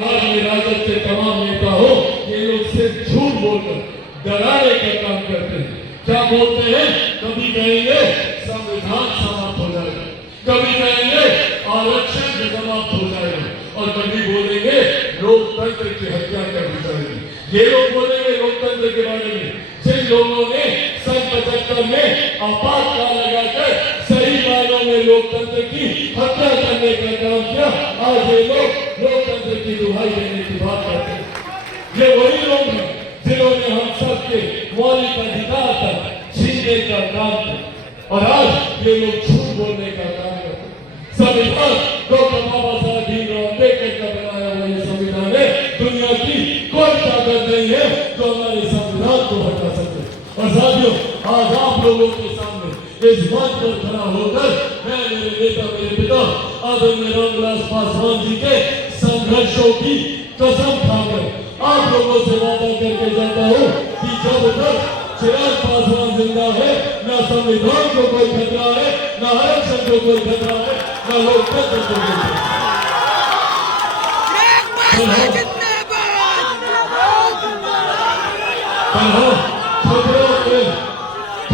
राजद के तमाम नेता हो, ये लोग सिर्फ झूठ बोलकर डराने का काम करते हैं। क्या बोलते हैं? कभी कहेंगे संविधान समाप्त हो जाएगा, कभी कहेंगे आरक्षण समाप्त हो जाएगा, और कभी बोलेंगे लोकतंत्र की हत्या कर दी जाएगी। ये लोग बोलेंगे लोकतंत्र के बारे में जिन लोगों ने सन 75 में आपातकाल लगाकर सही मायनों में लोकतंत्र की हत्या करने का काम किया, आज ये लोग लोकतंत्र की दुहाई देने की बात करते हैं। ये वही लोग हैं जिन्होंने हम सबके मौलिक अधिकार तक छीनने का काम किया, और आज ये लोग झूठ बोलने का काम करते हैं। संविधान डॉक्टर बाबा साहब भीमराव अम्बेडकर का बनाया हुआ ये संविधान है, दुनिया की कोई ताकत नहीं है जो हमारे संविधान को हटा सके। और साथियों, आज आप लोगों के सामने इस मंच पर खड़ा होकर मैं मेरे नेता, मेरे पिता आदरणीय रामविलास पासवान जी के संघर्षों की कसम खाकर आप लोगों से वादा करके जाता हूँ कि जब तक चिराग पासवान जिंदा है, न संविधान को कोई खतरा है, न आरक्षण को कोई खतरा है, न लोकतंत्र को कोई खतरा है।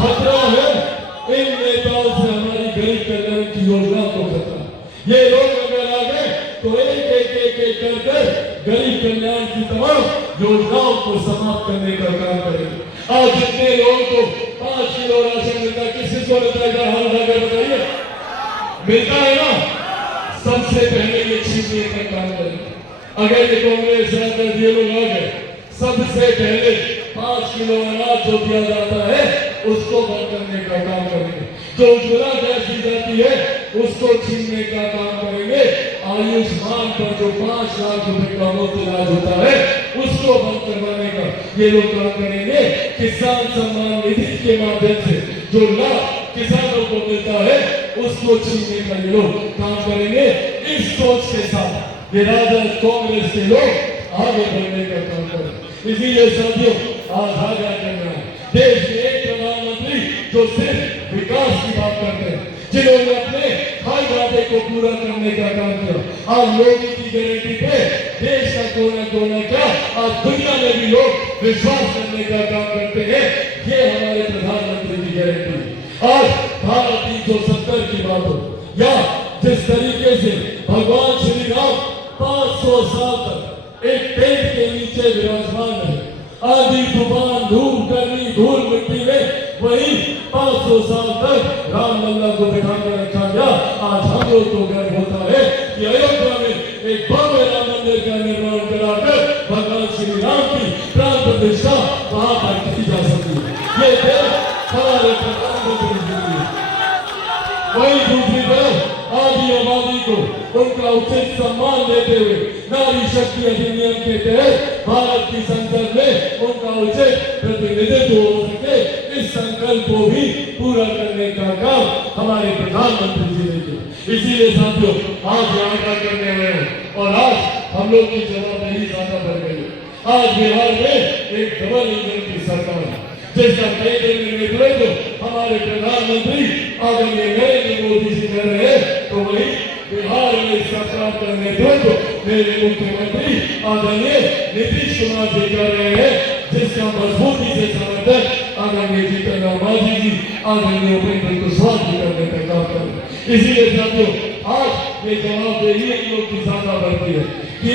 खतरा है इन नेताओं से हमारी गरीब कल्याण की योजना को खतरा। ये लोग अगर आ गए तो एक कर गरीब कल्याण की तमाम योजनाओं को समाप्त करने का काम करेंगे। आज जितने लोगों को 5 किलो राशन मिलता है, किसी को मिलता है? हाथ उठाकर बताइए, मिलता है ना? सबसे पहले ये छीनने का काम करेंगे। अगर ये कांग्रेस सरकार ये लोग आ गए, सबसे पहले 5 किलो अनाज जो दिया जाता है उसको बंद करने का काम करेंगे। जो उज्ज्वला गैस दी जाती है उसको छीनने का काम करेंगे। आयुष्मान पर जो 5 लाख रुपए का मुफ्त इलाज होता है उसको बंद करवाने का ये लोग काम करेंगे। किसान सम्मान निधि के माध्यम से जो लाभ किसानों को मिलता है उसको छीनने का ये लोग काम करेंगे। इस सोच के साथ ये राजद कांग्रेस के लोग आगे बढ़ने का काम करें। इसीलिए साथियों, आज आगे करना है देश के एक प्रधानमंत्री जो सिर्फ विकास की बात करते हैं, जिन्होंने अपने हर वादे को पूरा करने का काम किया। आज मोदी की गारंटी पे देश का कोना कोना क्या, आज दुनिया में भी लोग विश्वास करने का काम करते हैं। ये हमारे प्रधानमंत्री की गारंटी। आज भारत 370 की बात हो या जिस तरीके से भगवान श्री राम 500 साल तक एक पेड़ के नीचे विराजमान है, आंधी तूफान धूप गर्मी धूल मिट्टी में वही 500 साल तक राम लल्ला को बिठा कर रखा गया। आज हम लोग को गर्व होता है कि अयोध्या में एक भव्य राम मंदिर का निर्माण कराकर भगवान श्री राम की प्राण प्रतिष्ठा वहां पर की जा सकती है। ये देश हमारे प्रधानमंत्री जी है। वही दूसरी तरफ आदि आबादी को उनका उचित सम्मान देते हुए नारी शक्ति अधिनियम के तहत भारत की संसद में उनका उचित प्रतिनिधित्व हो सके, इस संकल्प को भी पूरा करने का काम हमारे प्रधानमंत्री जी ने किया। इसीलिए साथियों, आज यहाँ का करने आए हैं और आज हम लोग की जवाबदेही ज्यादा बढ़ गई है। आज बिहार में एक डबल इंजन की सरकार है, जिसका नेतृत्व हमारे प्रधानमंत्री आदरणीय नरेंद्र मोदी जी कर रहे हैं, तो वही बिहार में सरकार का नेतृत्व मेरे मुख्यमंत्री आदरणीय नीतीश कुमार जी कर रहे हैं, जिसका मजबूती से समर्थन आदरणीय जीतन राम मांझी जी, आदरणीय उपेंद्र कुशवाहा जी करने का काम करें। इसीलिए साथियों, आज ये जवाबदेही हम लोग की ज्यादा बढ़ती है कि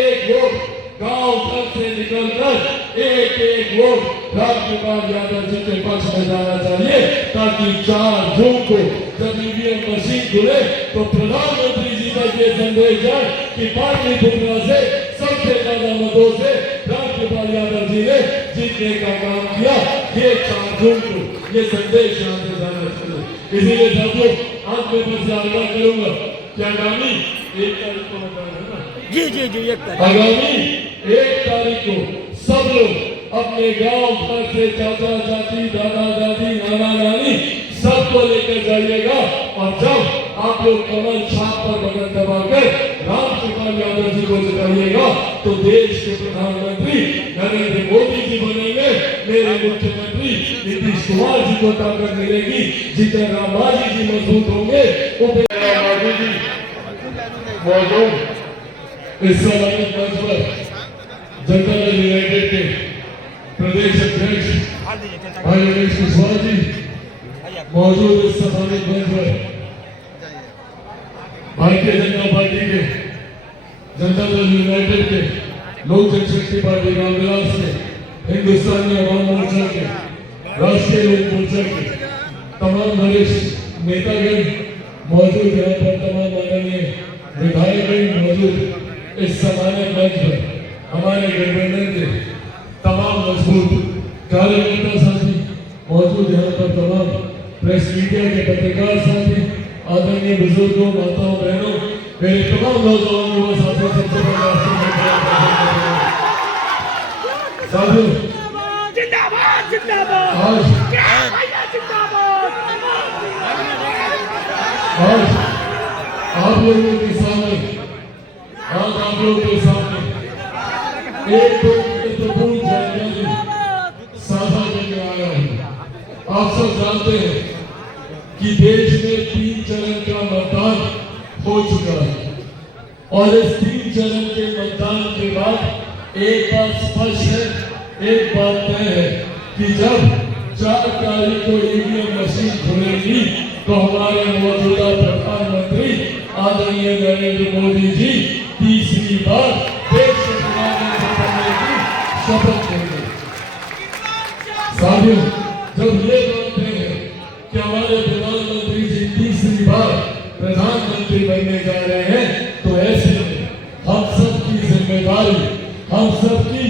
एक वोट गांव घर से निकलकर एक वोट रामकृपाल यादव जी के पक्ष में जाना चाहिए, ताकि 4 जून को जब ईवीएम मशीन खुले तो प्रधानमंत्री जी तक ये संदेश जाए कि पाटलिपुत्र से सबसे ज्यादा मतों से रामकृपाल यादव जी ने जीतने का काम किया। ये 4 जून को ये संदेश यहाँ से जाना चाहिए। इसीलिए साथियों, आज मैं बस आग्रह करूंगा कि आगामी 1 तारीख को बताना है ना? जी 1 तारीख, आगामी 1 तारीख को सब लोग अपने गांव घर से चाचा चाची दादा दादी नाना नानी सबको लेकर जाइएगा, और जब आप लोग कमल छाप पर बटन दबाकर रामकृपाल यादव जी को जिताइएगा तो देश के प्रधानमंत्री नरेंद्र मोदी जी बनेंगे, मेरे मुख्यमंत्री नीतीश कुमार जी को ताकत मिलेगी, जीतन राम मांझी जी मजबूत होंगे, उपेंद्र कुशवाहा जी मौजूद इस सामाजिक मंच पर जनता दल यूनाइटेड के प्रदेश अध्यक्ष भाई रमेश कुशवाहा जी मौजूद इस सामाजिक मंच पर भारतीय जनता पार्टी के जनता दल यूनाइटेड के लोक जनशक्ति पार्टी रामविलास के हिंदुस्तानी अवाम मोर्चा के राष्ट्रीय लोक मोर्चा के तमाम वरिष्ठ नेतागण मौजूद, यहाँ पर तमाम माननीय विधायकगण मौजूद इस सामान्य मंच पर हमारे गठबंधन के तमाम मजबूत कार्यकर्ता साथी मौजूद, यहाँ पर तमाम प्रेस मीडिया के पत्रकार साथी, आदरणीय बुजुर्गों, माताओं, बहनों, मेरे तमाम नौजवान युवा साथियों, सबसे पहले साथियों जिंदाबाद जिंदाबाद आज आप लोगों के सामने एक महत्वपूर्ण जानकारी साझा करने आया हूँ। आप सब जानते हैं कि देश में 3 चरण का मतदान हो चुका है और इस 3 चरण के मतदान के बाद एक बात स्पष्ट है, एक बात तय है कि जब 4 तारीख को ईवीएम मशीन खुलेगी तो हमारे मौजूदा प्रधानमंत्री आदरणीय नरेंद्र मोदी जी तीसरी बार देश के प्रधानमंत्री बनने की शपथ लेंगे। साथियों, जब ये बात है कि हमारे प्रधानमंत्री जी तीसरी बार प्रधानमंत्री बनने जा रहे हैं तो ऐसे में हम सबकी जिम्मेदारी, हम सबकी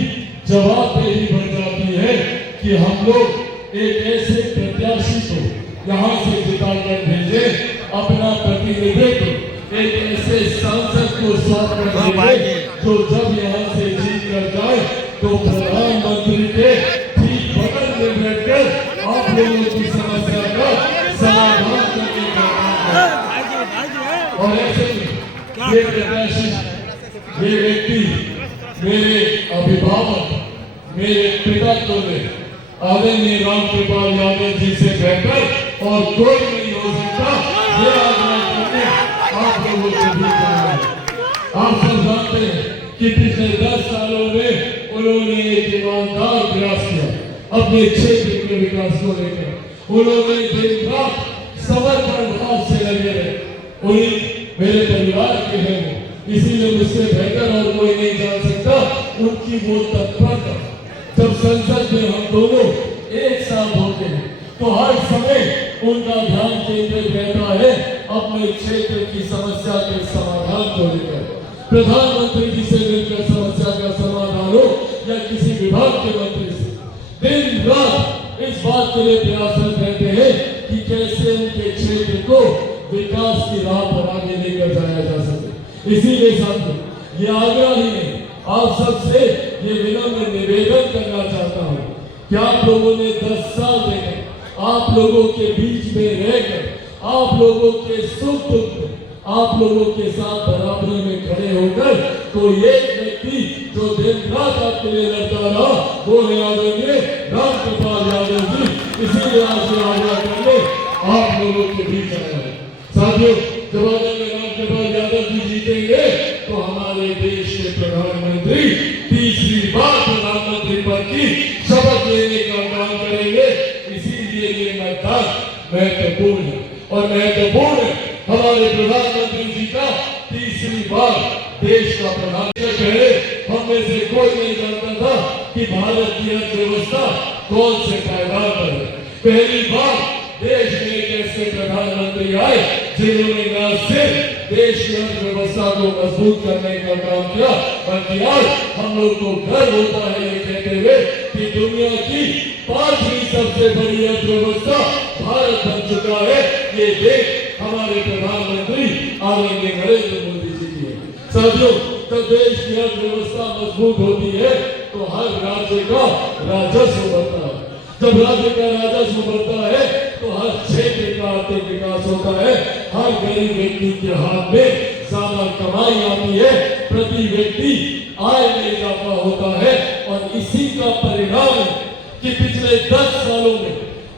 जवाबदेही बढ़ जाती है कि हम लोग एक ऐसे प्रत्याशी को यहाँ से जिताकर भेजे, अपना प्रतिनिधित्व एक ऐसे सांसद को सौंप कर भेजे जो जब यहाँ से जीत कर जाए तो प्रधानमंत्री के ठीक बगल में बैठकर आप लोगों की समस्या का समाधान करने का और ऐसे ये प्रत्याशी, ये व्यक्ति मेरे अभिभावक, मेरे पितात्व में आदरणीय रामकृपाल यादव जी से बेहतर और कोई नहीं हो सकता। ये आग्रह आप लोगों को भी करना है। आप सब जानते हैं कि पिछले 10 सालों में उन्होंने एक ईमानदार प्रयास किया अपने क्षेत्र के विकास को लेकर। उन्होंने दिन रात समर्पण भाव से लगे रहे। उन्हीं मेरे परिवार के हैं, इसीलिए मुझसे बेहतर और कोई नहीं जान सकता उनकी वो तत्परता। जब संसद में हम दोनों एक साथ होते हैं तो हर समय उनका ध्यान केंद्रित रहता है अपने क्षेत्र की समस्या के समाधान को लेकर। प्रधानमंत्री जी से मिलकर समस्या का समाधान हो या किसी विभाग के मंत्री से, दिन रात इस बात के लिए प्रयासरत रहते हैं कि कैसे उनके क्षेत्र को विकास की राह पर आगे लेकर जाया जा सके। इसीलिए साथियों, ये आग्रह ही नहीं, आप सबसे ये विनम्र निवेदन करना चाहता हूँ कि आप लोगों ने 10 साल देकर आप लोगों के बीच में रहकर, आप लोगों के सुख दुख में आप लोगों के साथ बराबरी में खड़े होकर कोई एक व्यक्ति जो दिन रात आपके लिए लड़ता रहा वो है आदरणीय रामकृपाल यादव जी। इसीलिए आज आग्रह करने आप लोगों के बीच आया है। साथियों, जब आदरणीय रामकृपाल यादव जी जीतेंगे तो हमारे देश के प्रधानमंत्री तीसरी बार प्रधानमंत्री पद की शपथ लेने का काम करेंगे। इसीलिए ये मतदान महत्वपूर्ण है और महत्वपूर्ण है हमारे प्रधानमंत्री जी का तीसरी बार देश का प्रधानमंत्री है। हम में से कोई नहीं जानता था कि भारत की अर्थव्यवस्था कौन से पायदान पर है। पहली बार देश में एक ऐसे प्रधानमंत्री आए जिन्होंने न सिर्फ देश की अर्थव्यवस्था को मजबूत करने का काम किया बल्कि आज हम लोग को गर्व होता है ये कहते हुए कि दुनिया की 5वीं सबसे बड़ी अर्थव्यवस्था भारत बन चुका है। ये देश हमारे प्रधानमंत्री आदरणीय नरेंद्र मोदी जी की है। साथियों, जब देश की अर्थव्यवस्था मजबूत होती है तो हर राज्य का राजस्व बढ़ता है। जब राज्य का राजस्व बढ़ता है तो हर क्षेत्र का आर्थिक विकास होता है। हर गरीब व्यक्ति के हाथ में ज्यादा कमाई आती है, प्रति व्यक्ति आय में इजाफा होता है और इसी का परिणाम है कि पिछले 10 सालों में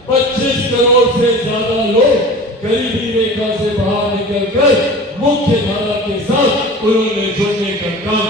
25 करोड़ से ज्यादा लोग गरीबी रेखा से बाहर निकलकर मुख्य धारा के साथ उन्होंने जुड़ने का काम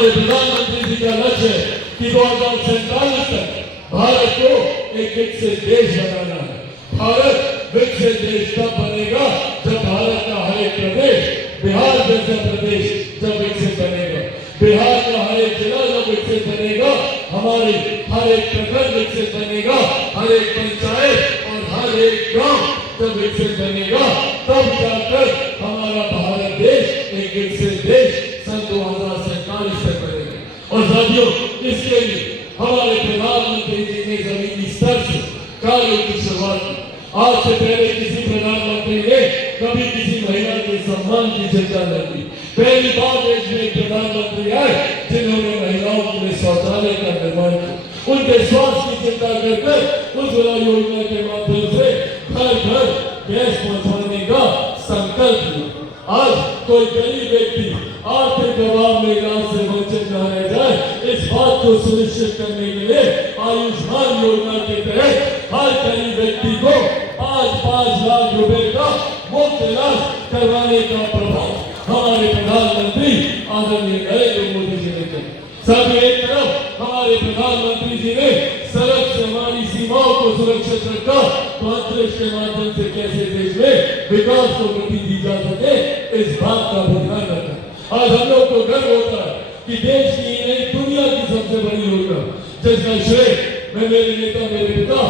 हमारे प्रधानमंत्री जी का लक्ष्य है कि 2047 तक भारत को एक विकसित देश बनाना है। भारत विकसित देश तब बनेगा जब भारत का हर एक प्रदेश, बिहार जैसा प्रदेश जब विकसित बनेगा, बिहार का हर एक जिला जब विकसित बनेगा, हमारे हर एक प्रखंड विकसित बनेगा, हर एक पंचायत और हर एक गांव जब विकसित बनेगा, तब जाकर हमारा भारत देश एक विकसित देश सन 2047 तक बनेगा। और साथियों, इसके लिए हमारे प्रधानमंत्री जी ने जमीनी स्तर से कार्यों की शुरुआत की। आज से पहले किसी प्रधानमंत्री ने कभी किसी महिला के सम्मान की चर्चा न की। पहली बार देश में एक प्रधानमंत्री आए जिन्होंने महिलाओं के लिए शौचालय का निर्माण किया, उनके स्वास्थ्य की चिंता करके उज्ज्वला योजना के माध्यम से घर घर गैस पहुंचाने का संकल्प लिया। आज कोई गरीब व्यक्ति आर्थिक दबाव में इलाज से वंचित न रह जाए, इस बात को सुनिश्चित करने के लिए आयुष्मान योजना के तहत हर गरीब व्यक्ति को 5-5 लाख रुपए का मुफ्त इलाज करवाने का प्रभाव हमारे प्रधानमंत्री आदरणीय नरेंद्र मोदी जी ने किया। साथ ही एक तरफ हमारे प्रधानमंत्री जी ने सड़क से हमारी सीमाओं को सुरक्षित रखा, तो अंतरिक्ष के माध्यम से कैसे देश में विकास को गति दी जा सके, इस बात का भी ध्यान रखा। आज हम लोग को गर्व होता है कि देश की नहीं दुनिया की सबसे बड़ी योजना, जिसका श्रेय मैं मेरे नेता, मेरे पिता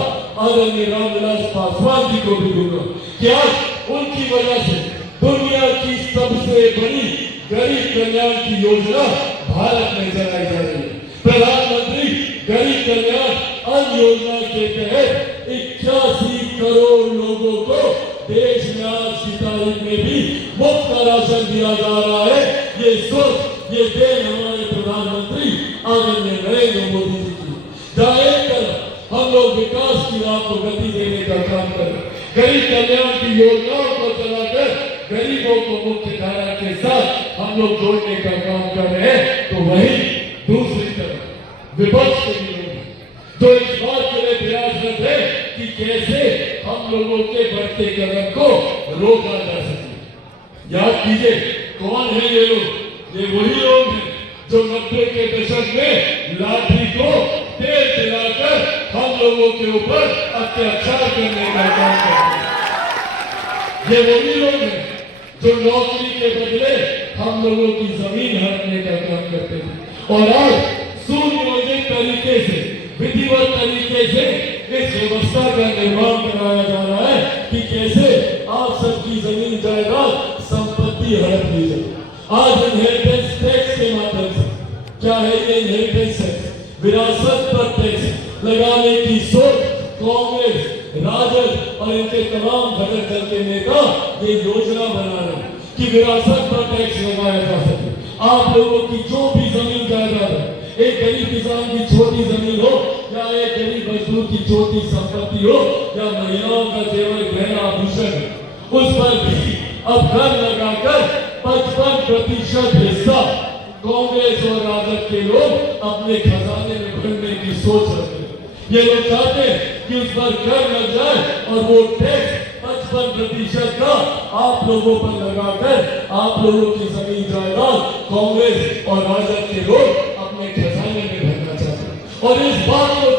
आदरणीय रामविलास पासवान जी को भी दूंगा कि आज उनकी वजह से दुनिया की सबसे बड़ी गरीब कल्याण की योजना भारत में चलाई जा रही है। प्रधानमंत्री गरीब कल्याण अन्न योजना के तहत 81 करोड़ लोगों को देश में आज की तारीख में भी मुफ्त राशन दिया जा रहा है। ये सोच, ये देन हमारे प्रधानमंत्री आदरणीय नरेंद्र मोदी जी की। जहाँ एक तरफ हम लोग विकास की राह को गति देने का काम कर रहे, गरीब कल्याण की योजनाओं को चलाकर गरीबों को मुख्य धारा के साथ हम लोग जोड़ने का काम कर रहे हैं, तो वही दूसरी तरफ विपक्ष के भी लोग जो इस बात के लिए प्रयासरत है कि कैसे हम लोगों के बढ़ते कदम को रोका जा सके। याद कीजिए, कौन है ये लोग? ये वही लोग हैं जो 90 के दशक में लाठी को तेल पिलाकर हम लोगों के ऊपर अत्याचार करने का काम करते हैं। ये वही लोग हैं जो नौकरी के बदले हम लोगों की जमीन हड़पने का काम करते थे। और आज सुनियोजित तरीके से, विधिवत तरीके से इस व्यवस्था का निर्माण कराया जा रहा है कि कैसे आप सबकी जमीन जायदाद संपत्ति हड़प ली जाए। आज इनहेरिटेंस टैक्स के माध्यम से, क्या है ये इनहेरिटेंस टैक्स, विरासत पर टैक्स लगाने की सोच कांग्रेस, राजद और इनके तमाम घटक दल के नेता ये योजना बना रहे हैं कि विरासत पर टैक्स लगाया जा सके। आप लोगों की जो भी जमीन जायदाद है, एक गरीब किसान की छोटी जमीन हो या एक गरीब मजदूर की छोटी संपत्ति हो या महिलाओं का जेवर गहना आभूषण, उस पर भी अब कर लगाकर 55% हिस्सा कांग्रेस और राजद के लोग अपने खजाने में भरने की सोच रखते हैं। ये लोग चाहते हैं कि उस पर कर लग जाए और वो टैक्स 55% का आप लोगों पर लगाकर आप लोगों की जमीन जायदाद कांग्रेस और राजद के लोग अपने खजाने में भरना चाहते हैं। और इस बात को